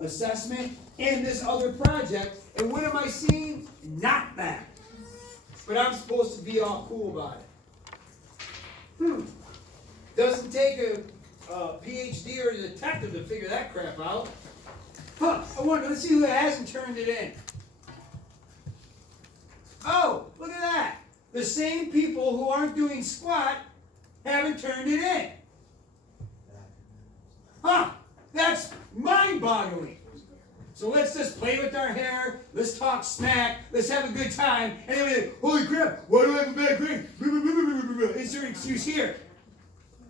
assessment and this other project. And what am I seeing? Not that. But I'm supposed to be all cool about it. Doesn't take a PhD or a detective to figure that crap out. I wonder, let's see who hasn't turned it in. Oh, look at that. The same people who aren't doing squat haven't turned it in. That's mind-boggling. So let's just play with our hair, let's talk smack, let's have a good time, and then we say, holy crap, why do I have a bad grade? Is there an excuse here?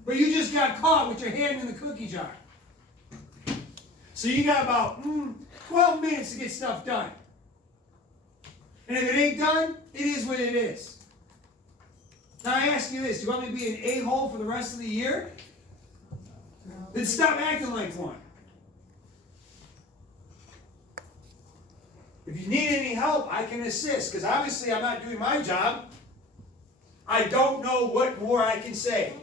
But you just got caught with your hand in the cookie jar. So you got about 12 minutes to get stuff done. And if it ain't done, it is what it is. Now I ask you this, do you want me to be an a-hole for the rest of the year? Then stop acting like one. If you need any help, I can assist, because obviously I'm not doing my job. I don't know what more I can say.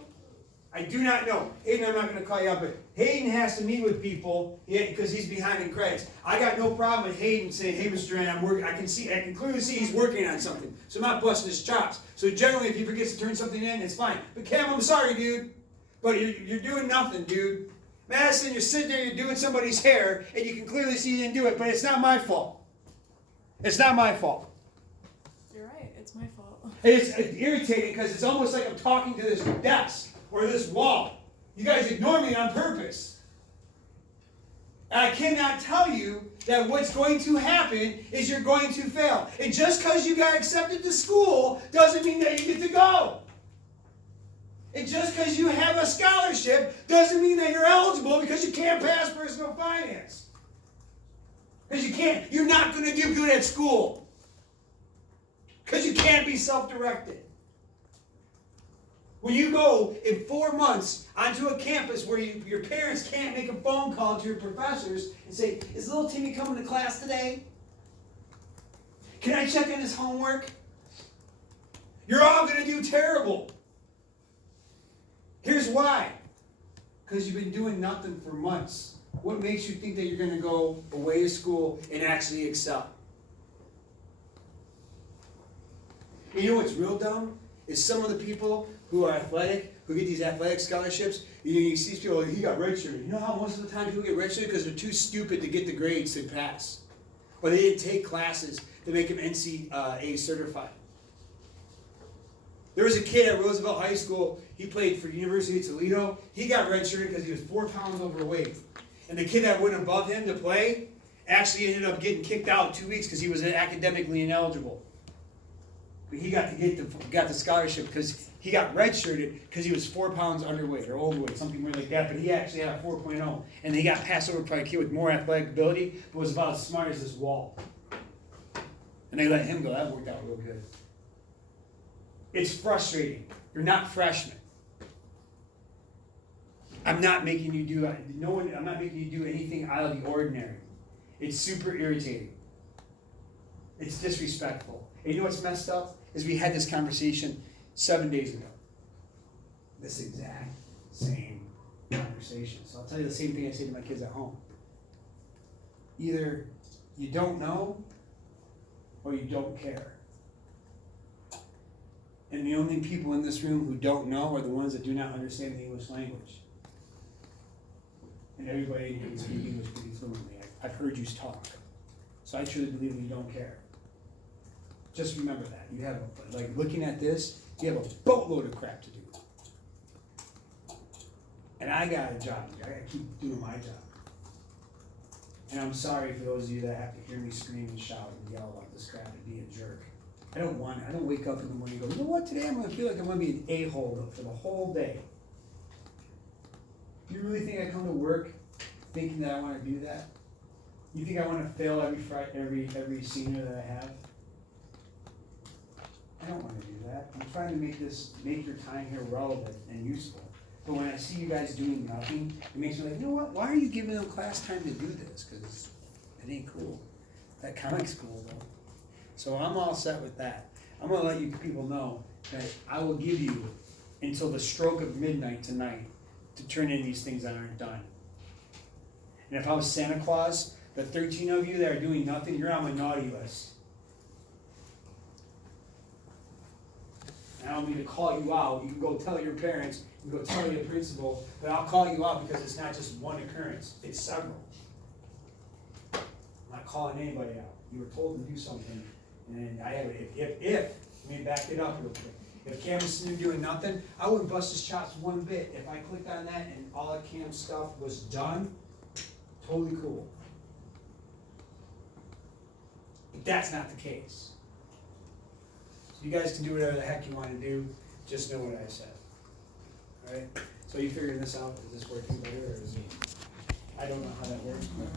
I do not know. Hayden, I'm not going to call you up, but Hayden has to meet with people because he's behind in credits. I got no problem with Hayden saying, hey, Mr. Durant, I'm working. I can clearly see he's working on something. So I'm not busting his chops. So generally, if he forgets to turn something in, it's fine. But Cam, I'm sorry, dude. But you're doing nothing, dude. Madison, you're sitting there, you're doing somebody's hair, and you can clearly see you didn't do it, but it's not my fault. It's not my fault. You're right, it's my fault. It's irritating because it's almost like I'm talking to this desk or this wall. You guys ignore me on purpose. And I cannot tell you that what's going to happen is you're going to fail. And just because you got accepted to school doesn't mean that you get to go. And just because you have a scholarship doesn't mean that you're eligible because you can't pass personal finance. Because you can't. You're not going to do good at school. Because you can't be self-directed. When you go in 4 months onto a campus where your parents can't make a phone call to your professors and say, is little Timmy coming to class today? Can I check on his homework? You're all going to do terrible. Here's why. Because you've been doing nothing for months. What makes you think that you're going to go away to school and actually excel? And you know what's real dumb? Is some of the people who are athletic, who get these athletic scholarships, you see these people, he got redshirted. You know how most of the time people get redshirted? Because they're too stupid to get the grades to pass. Or they didn't take classes to make them NCAA certified. There was a kid at Roosevelt High School, he played for University of Toledo. He got redshirted because he was 4 pounds overweight. And the kid that went above him to play actually ended up getting kicked out 2 weeks because he was academically ineligible. But he got the scholarship because he got redshirted because he was 4 pounds underweight or overweight, something weird like that. But he actually had a 4.0. And he got passed over by a kid with more athletic ability, but was about as smart as this wall. And they let him go. That worked out real good. It's frustrating. You're not freshmen. I'm not making you do I'm not making you do anything out of the ordinary. It's super irritating. It's disrespectful. And you know what's messed up? Is we had this conversation 7 days ago. This exact same conversation. So I'll tell you the same thing I say to my kids at home. Either you don't know or you don't care. And the only people in this room who don't know are the ones that do not understand the English language. And everybody can speak English pretty fluently. I've heard you talk. So I truly believe that you don't care. Just remember that. You have, looking at this, you have a boatload of crap to do. And I got a job to do. I got to keep doing my job. And I'm sorry for those of you that have to hear me scream and shout and yell about this crap and be a jerk. I don't wake up in the morning and go, you know what, today I'm going to feel like I'm going to be an a-hole for the whole day. You really think I come to work thinking that I want to do that? You think I want to fail every senior that I have? I don't want to do that. I'm trying to make your time here relevant and useful. But when I see you guys doing nothing, it makes me like, you know what? Why are you giving them class time to do this? Because it ain't cool. That comic's cool though. So I'm all set with that. I'm going to let you people know that I will give you until the stroke of midnight tonight to turn in these things that aren't done. And if I was Santa Claus, The 13 of you that are doing nothing, you're on my naughty list. And I don't mean to call you out. You can go tell your parents, you can go tell your principal, but I'll call you out because it's not just one occurrence, it's several. I'm not calling anybody out. You were told to do something, and I have, let me back it up real quick. If Cam was sitting there doing nothing, I wouldn't bust his chops one bit. If I clicked on that and all of Cam's stuff was done, totally cool. But that's not the case. So you guys can do whatever the heck you want to do, just know what I said. Alright? So you figuring this out? Is this working better or is it? I don't know how that works, but